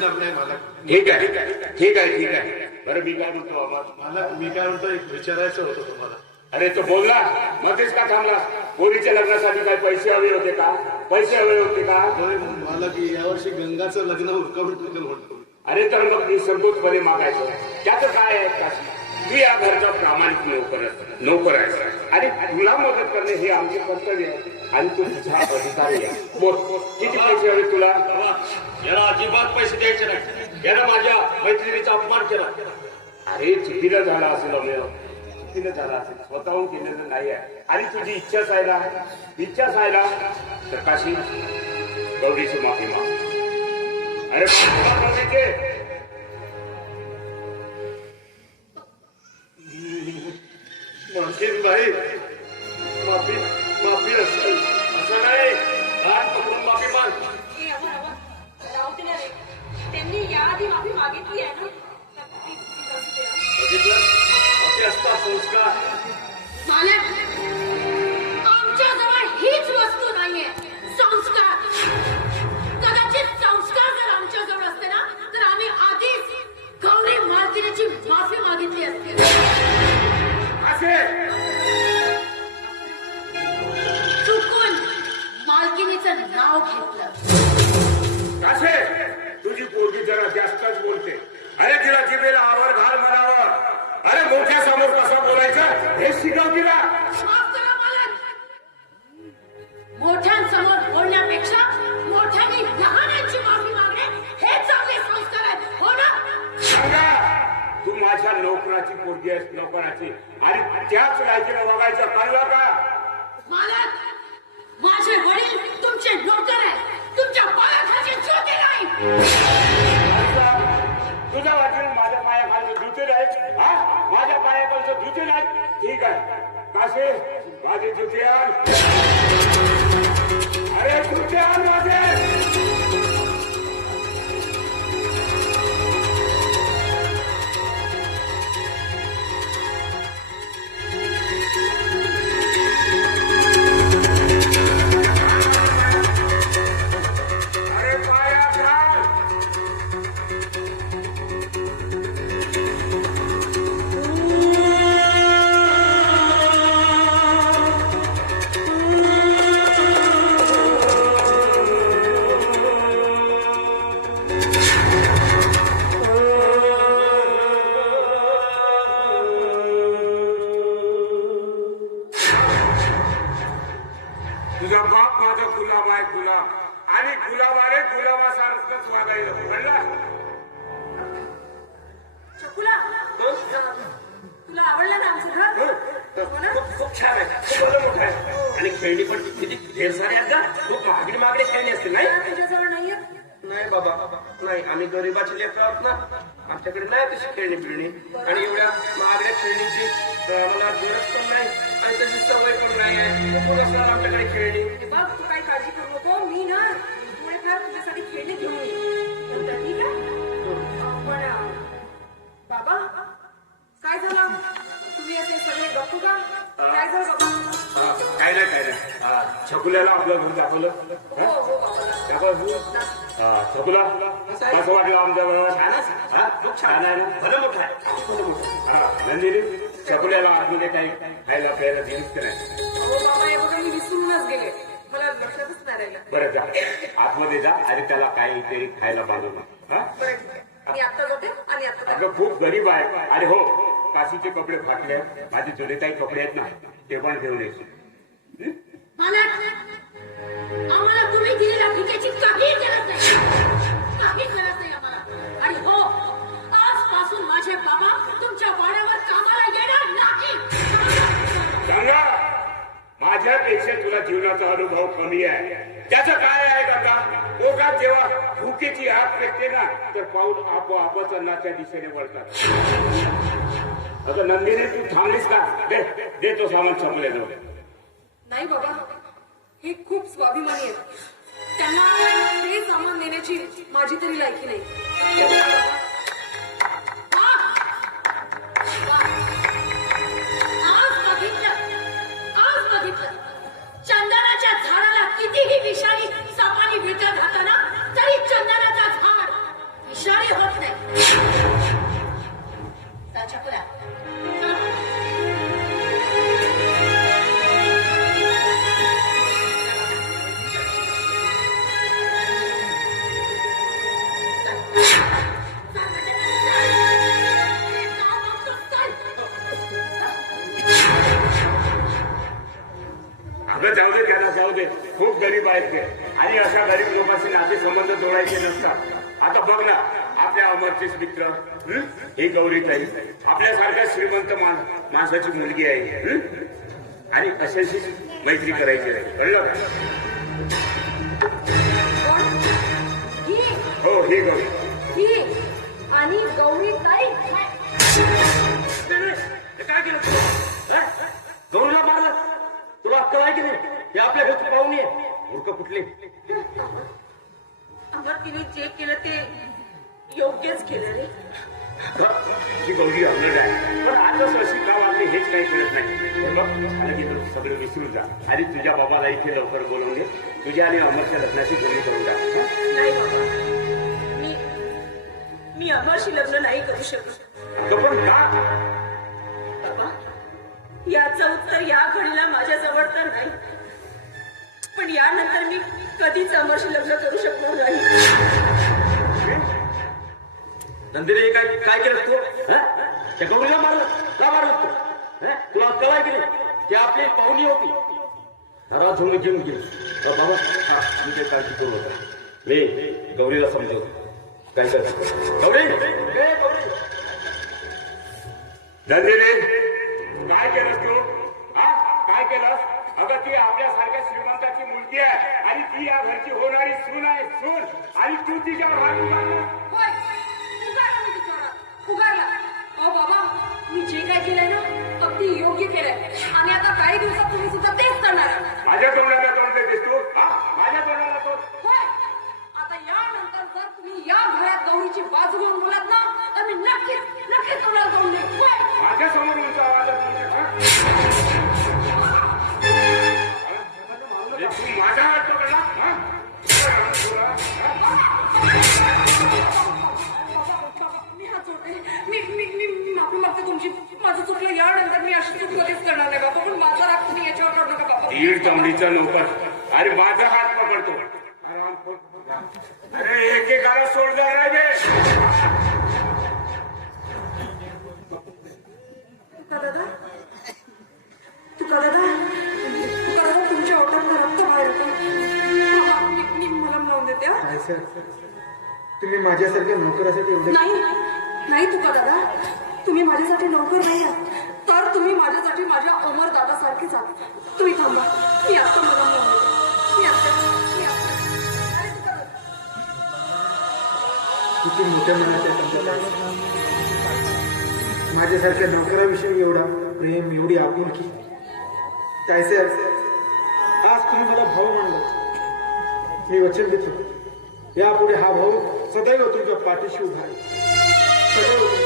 घेणार नाही मला ठीक आहे. ठीक आहे ठीक आहे. बरं मी काय म्हणतो बाबा मला मी काय म्हणतो एक विचारायचं होतं तुम्हाला. अरे तो बोलला. मध्येच का थांबला? पोरीच्या लग्नासाठी काय पैसे हवे होते का? पैसे हवे होते का? होय, मला की यावर्षी गंगाचं लग्न उरकावून टाकेल म्हणतो? अरे तर मग मी संतोषपणे मागायचं. त्याचं काय आहे काशी? तू या घरचा प्रामाणिक नोकर नोकर आहे आणि तुला मदत करणे हे आमचे कर्तव्य आहे आणि तू तुझा अधिकारी आहे किती पैसे हवे तुला याला अजिबात पैसे द्यायचे नाही यानं माझ्या मैत्रिणीचा अपमान केला अरे चुकीला झाला असेल अमेय चुकीला झाला असेल स्वतःहून केलेलं नाही आहे आणि तुझी ना इच्छाच आहे ना तर काशी गौरीची माफी माग अरे माफी गौरीचे माफी बाई माफी माफी असेल असं नाही हात पकडून माफी माग ए, अमर, त्यांनी याआधी माफी मागितली आहे ना बघितलं संस्कार लायकीनं बघायचं कळलं का? मालक माझे वडील तुमचे नोकर आहे तुमच्या पायाखाली ज्योती नाही. तुझ्या वाटेल माझ्या पायाखालचं धुते नाही. हा? माझ्या पायाखालचं धुते नाही? ठीक आहे. कासे माझे धुते अरे धुते माझे? छान आहे भलं मोठं आहे आणि खेळणी पण किती ढेर सारे आहेत का खूप महागडी महागडी खेळणी असते नाही? तुझ्याजवळ नाहीये नाही बाबा नाही आम्ही गरीबाची लेकर आहोत ना आमच्याकडे नाही तशी खेळणी बिळणी। आणि एवढ्या महागड्या खेळणीची मला गरज पण नाही आणि तशी सवय पण नाही आहे. खूप असणार आमच्याकडे खेळणी? बघ तू काही काळजी करू नको. मी ना तुझ्यासाठी खेळणी घेऊन येईन. नंतर ठीक आहे? पण अं, बाबा काय झालं? गप्पू का? काय झालं बाबा? हा, काय नाही काय नाही. हा, छकुल्याला आपलं घर दाखवलं. हो? हा? हो दाखवलं हा, छकुला? कसं वाटलं आमच्या बरोबर? हा? छान आहे. ना? भलं मोठं आहे. हा. नंदिनी छकुल्याला आतमध्ये काही खायला प्यायला दिलीच का नाही? बाबा हे बघा मी विसरूनच गेले. मला लक्षातच नाही राहिलं. बरं जा. आतमध्ये जा आणि त्याला काहीतरी खायला बांधू बरं ठीक आहे. मी आता जाते आणि आता जाते. अगं खूप गरीब आहे. आणि हो काशीचे कपडे फाटले माझे जुने काही कपडे आहेत ना ते पण घेऊन मालक आम्हाला तुम्ही दिलेल्या भिकेची काही गरज नाही. काही गरज नाही आम्हाला. आणि हो आजपासून माझे बाबा तुमच्या वाड्यावर कामाला येणार नाही. गंगा माझ्यापेक्षा तुला जीवनाचा अनुभव कमी आहे. त्याचं काय आहे गंगा ओघात जेव्हा भुकेची आग पेटते ना तर पाऊल आपोआपच अन्नाच्या दिशेने वळतात. अगं नंदिनी तू थांबलीस का? दे दे तो सामान जाऊ नाही बाबा हे खूप स्वाभिमानी आहेत. त्यांना ते सामान देण्याची माझी तरी लायकी नाही. आज बघितलं आज बघितलं. चंदनाच्या झाडाला कितीही विषारी सापानी तरी चंदनाचा झाड अगं जाऊ दे त्यांना जाऊ दे. खूप गरीब आहेत ते. आणि अशा गरीब लोकांशी नाते संबंध जोडायचे नसतात. आता बघ ना आपल्या अमरचेच मित्र हं? गौरीताई. आपल्यासारख्या श्रीमंत मा- माणसाची मुलगी आहे? आणि अशाशी मैत्री करायची आहे. कळलं का? ही? हो ही गौरी. ही आणि गौरी ताई काय केलं? गौरीला मारलं. तुला अक्कल आहे की नाही? हे आपल्या घरची पाहुणी आहे. कुठली? अमर तिने जे केलं ते योग्यच केलं रे. ही गौरी अवलड आहे. पण आता अशी का वागली हेच काही कळत नाही. सगळं विसरून जा. आणि तुझ्या बाबाला इथे लवकर बोलवून घे. तुझ्या आणि अमरच्या लग्नाची बोलणी करून हं? नाही बाबा. मी अमरशी लग्न नाही करू शकत. पण का? बाबा याचं उत्तर या घडीला माझ्या जवळ तर नाही. पण यानंतर मी कधीच अमरशी लग्न करू शकणार नाही. नंदिनी काय काय केलं तू? हा? त्या गौरीला मारलं. का मारलं तू? हा? तुला आहे की नाही? ती आपली पाहुणी होती. घरात घेऊन घेऊन गेली बाबा हा मी काही काळजी करू नका. मी गौरीला समजवतो. काय गौरी! केलंस तू? हा? काय केलंस? अगं ती आपल्यासारख्या श्रीमंताची मुलगी आहे आणि ती या घरची होणारी सून आहे सून. आणि तू तिच्यावर हात उगारला. होय उगारला मी तिच्यावर उगारला अहो बाबा मी जे काय केलंय ना अगदी योग्य केलंय. आणि आता काही दिवसात तुम्ही सुद्धा तेच करणार आहात. माझ्या तोंडाला बाजू घेऊन बोलात ना तर मी नक्कीच नक्कीच जाऊन माझ्यासमोर उंच आवाजात बोलतेस, हा? हे तू माझा हात पकडला? हा? मी हात जोडते. मी मी मी मी माफी मागते तुमची. माझं चुकलं यानंतर मी अशी चूक कधीच करणार नाही बाबा पण माझा राग तुम्ही याच्यावर काढू नका बाबा दीड नौकर अरे माझा तुम्ही माझ्यासारख्या नोकरासाठी एवढे नाही नाही तुका दादा. तुम्ही माझ्यासाठी नोकर नाही आहात. तर तुम्ही माझ्यासाठी माझ्या अमर दादा सारखेच आहात तुम्ही थांबा. मी आता मलम लावून देते मी आता मी आता अरे तुका दादा. किती मोठ्या मनाच्या माझ्यासारख्या नोकराविषयी एवढा प्रेम एवढी आपुलकी. काय सर आज तुम्ही मला भाऊ मानला. मी वचन देतो. यापुढे हा भाऊ सदैव तुझ्या पाठीशी उभा आहे. सदैव